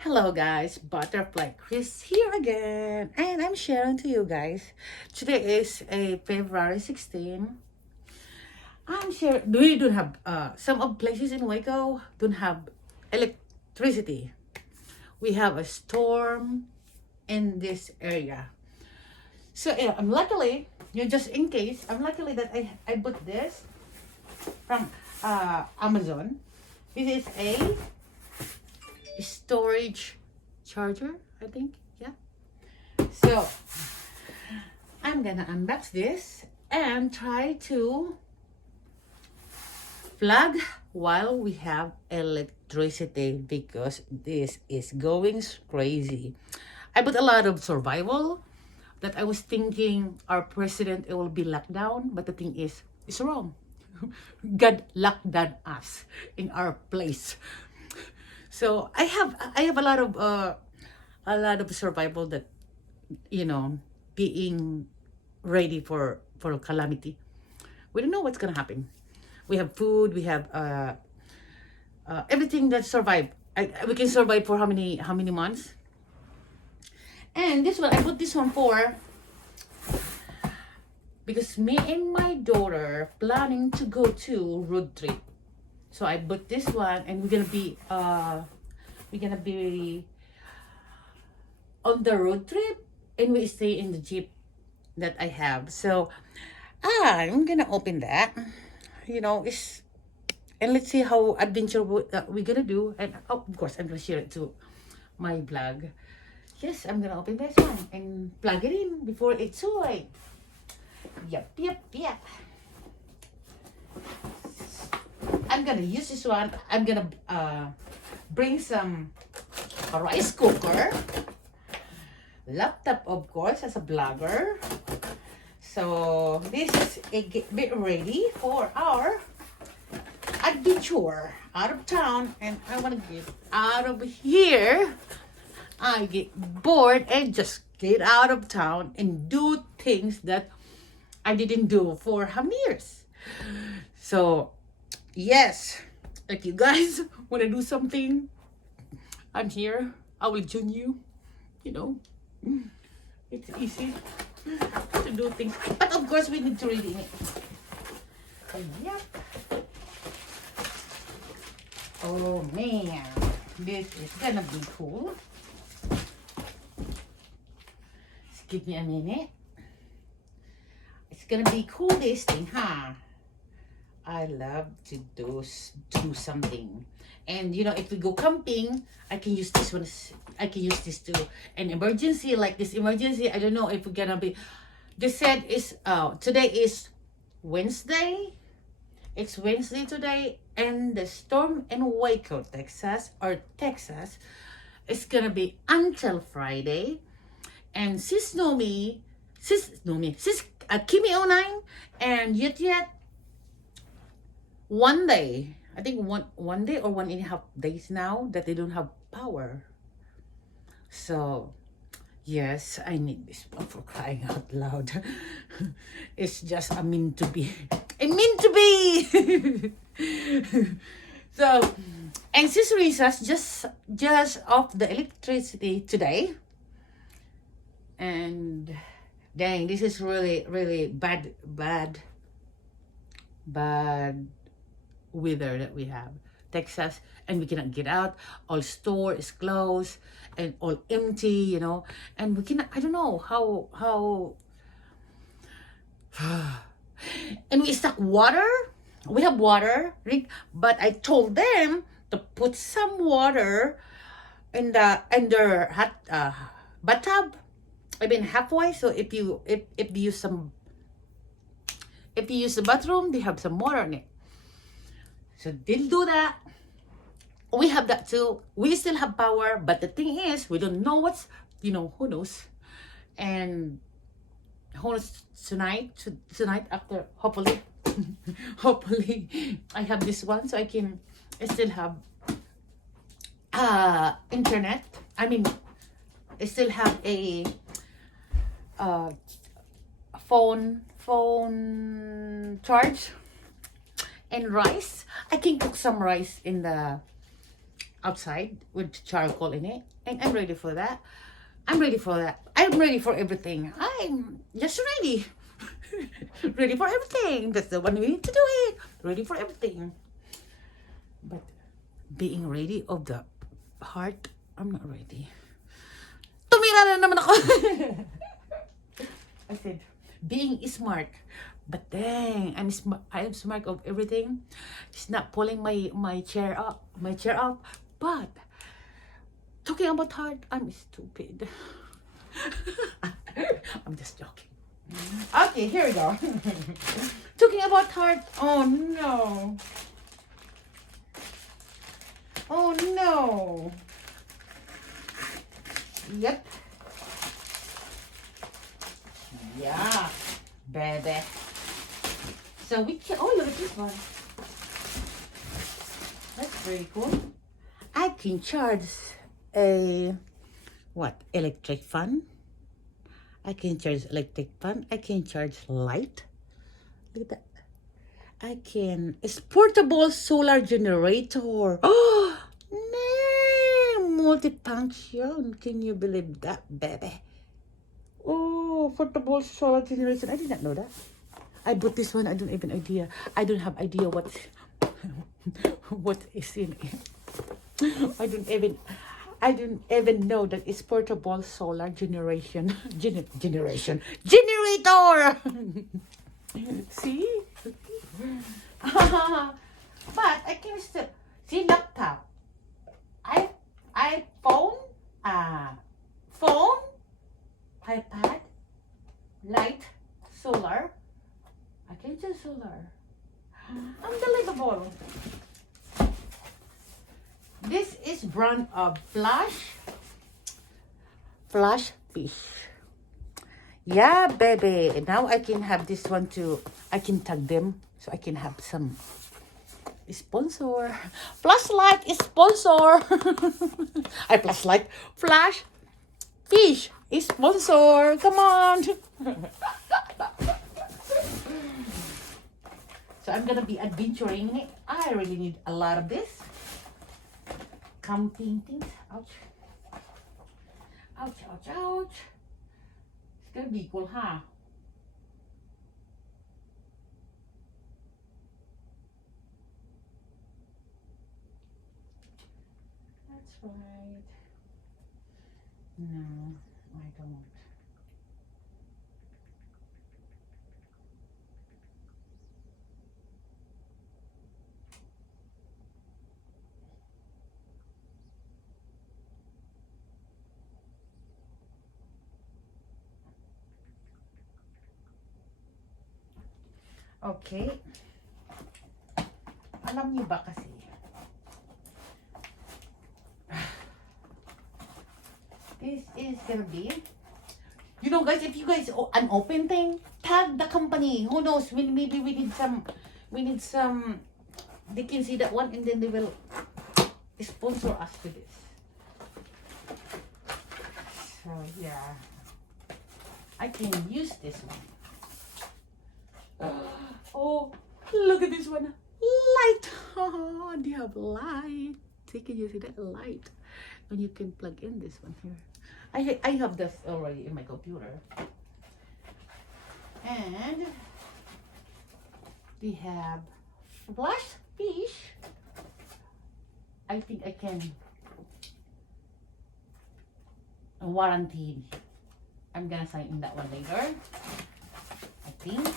Hello guys, ButterflyCris here again, and I'm sharing to you guys. Today is a February 16. I'm sure we don't have some of places in Waco don't have electricity. We have a storm in this area. So yeah, I'm luckily, just in case, I'm luckily that I bought this from Amazon. This is a storage charger, I think. Yeah. So I'm gonna unbox this and try to plug while we have electricity because this is going crazy. I put a lot of survival that I was thinking our president it will be locked down, but the thing is, it's wrong. God locked down us in our place. So I have a lot of survival that being ready for calamity. We don't know what's gonna happen. We have food. We have everything that survive. We can survive for how many months? And this one I put this one for because me and my daughter planning to go to road trip. So I bought this one, and we're gonna be on the road trip, and we stay in the jeep that I have. So I'm gonna open that. It's and let's see how adventure we're gonna do. And of course, I'm gonna share it to my vlog. Yes, I'm gonna open this one and plug it in before it's too late. Yep. I'm gonna use this one. I'm gonna bring some rice cooker, laptop, of course, as a blogger. So this is a bit ready for our adventure out of town, and I want to get out of here. I get bored and just get out of town and do things that I didn't do for how many years. So yes, if you guys want to do something, I'm here. I will join you. It's easy to do things, but of course we need to read it. Yep. Oh man, this is gonna be cool. Just give me a minute. It's gonna be cool, this thing, huh? I love to do something, and if we go camping, I can use this one. I can use this too. An emergency like this emergency. I don't know if we're gonna be. They said is today is Wednesday. It's Wednesday today, and the storm in Waco, Texas, is gonna be until Friday. And sis Kimi 09, and yet one day, I think one day or 1.5 days now that they don't have power. So yes, I need this one for crying out loud. It's just a mean to be. A mean to be. So, and sis Risa's just off the electricity today. And dang, this is really bad weather that we have. Texas, and we cannot get out. All store is closed and all empty, and we cannot. I don't know how. And we stuck water. We have water, but I told them to put some water in their hot bathtub. I mean halfway. So if you use the bathroom, they have some water in it. So they'll do that. We have that too. We still have power, but the thing is, we don't know who knows. And who knows tonight after, hopefully, I have this one so I still have internet. I mean, I still have a phone charge. And rice, I can cook some rice in the outside with charcoal in it, and I'm ready for that. I'm ready for that. I'm ready for everything. I'm just ready. Ready for everything. That's the one we need to do it. Ready for everything. But being ready of the heart, I'm not ready. Tumira na naman ako. I said, being smart. But dang, I'm smart. I am smart of everything. It's not pulling my chair up. But talking about heart, I'm stupid. I'm just joking. Okay, here we go. Talking about heart. Oh no. Oh no. Yep. Yeah, baby. So we can. Oh, look at this one. That's very cool. I can charge a electric fan. I can charge electric fan. I can charge light. Look at that. I can. It's portable solar generator. Oh, no, multifunction. Can you believe that, baby? Oh, portable solar generation. I did not know that. I bought this one. I don't even idea. I don't have idea what is in it. I don't even know that it's portable solar generation. Generator. See? But I can still see laptop. iPhone, phone, iPad, light, solar. I can choose solar. Unbelievable. This is brand of FlashFish. Yeah, baby. Now I can have this one too. I can tag them so I can have some sponsor. Flashlight is sponsor. Flashlight. FlashFish is sponsor. Come on. So I'm gonna be adventuring. I really need a lot of this. Camping things. Ouch. Ouch, ouch, ouch. It's gonna be cool, huh? That's right. No, I don't. Okay. Alam niyo ba kasi, this is gonna be, you know guys, if you guys an open thing, tag the company. Who knows, maybe we need some, they can see that one and then they will sponsor us with this. So yeah, I can use this one. Oh, look at this one. Light. Oh, do you have light? See, can you see that light? And you can plug in this one here. I have this already in my computer. And we have FlashFish. I think I can warranty. I'm gonna sign in that one later, I think.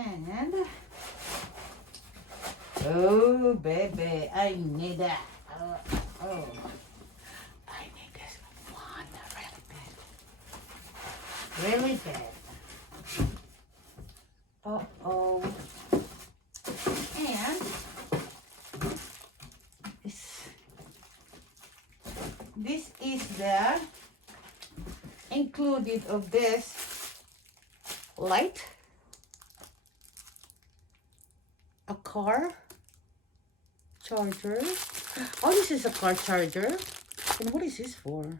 And oh baby, I need that. Oh, I need this one really bad. Oh, and this is the included of this light. A car charger. Oh, this is a car charger. And what is this for?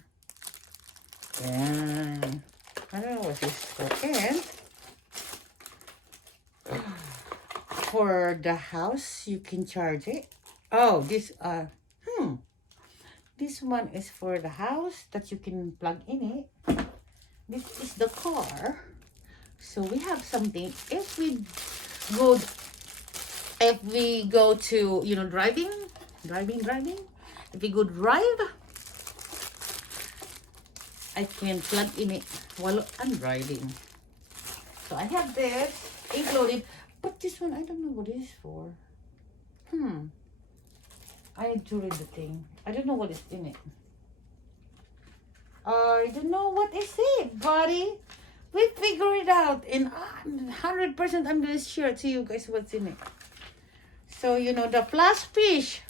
Yeah, I don't know what this is for. And for the house, you can charge it. Oh, this one is for the house that you can plug in it. This is the car. So we have something. Go, if we go to, driving. If we go drive, I can plug in it while I'm driving. So I have this included, but this one I don't know what it is for. I need to read the thing. I don't know what is in it. I don't know what is it, buddy. We figure it out. In 100%, I'm gonna share to you guys what's in it. So the FlashFish.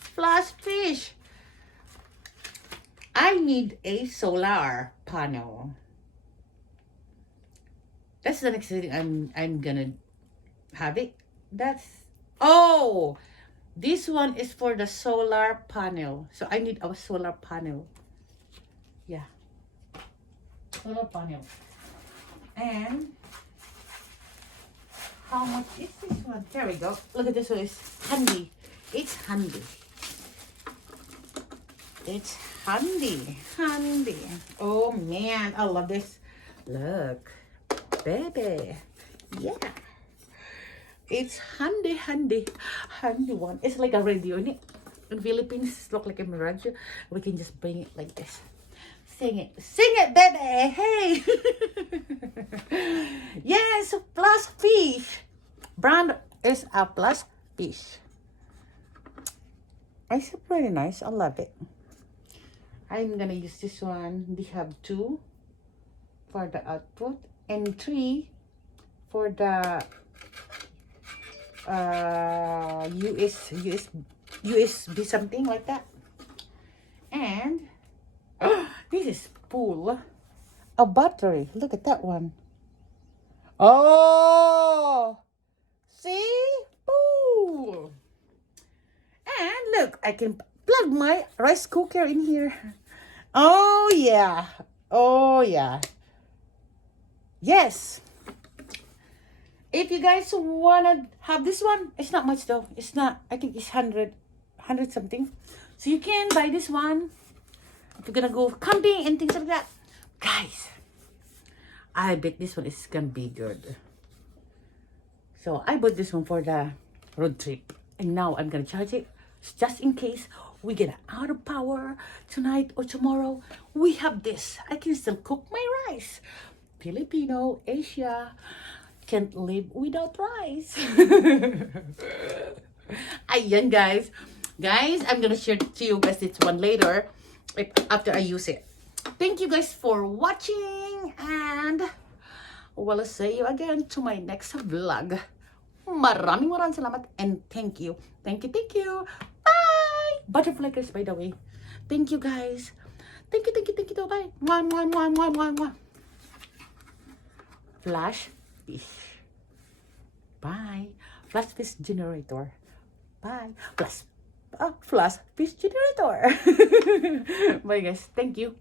I need a solar panel. That's the next thing I'm gonna have it. This one is for the solar panel. So I need a solar panel. Yeah. Solar panel. And how much is this one? Here we go. Look at this one. It's handy. It's handy. Oh man, I love this. Look, baby. Yeah. It's handy one. It's like a radio in it. In Philippines, look like a radio. We can just bring it like this. Sing it, baby. Hey. Yes, FlashFish. Brand is a FlashFish. It's pretty nice. I love it. I'm gonna use this one. We have 2 for the output and 3 for the USB something like that. And this is full a battery. Look at that one. Oh, see? Ooh. And look, I can plug my rice cooker in here. Oh yeah. Yes. If you guys wanna have this one, it's not much though. It's not, I think it's 100 something. So you can buy this one if you're gonna go camping and things like that. Guys, I bet this one is gonna be good. So I bought this one for the road trip. And now I'm gonna charge it just in case we get out of power tonight or tomorrow. We have this. I can still cook my rice. Filipino, Asia, can't live without rice. Ayan, guys. Guys, I'm gonna share to you guys this one later after I use it. Thank you guys for watching, and we'll see you again to my next vlog. Maraming salamat and thank you. Thank you. Bye! ButterflyCris, by the way. Thank you, guys. Thank you. Bye. Mwah. FlashFish. Bye. FlashFish generator. Bye. FlashFish generator. Bye, guys. Thank you.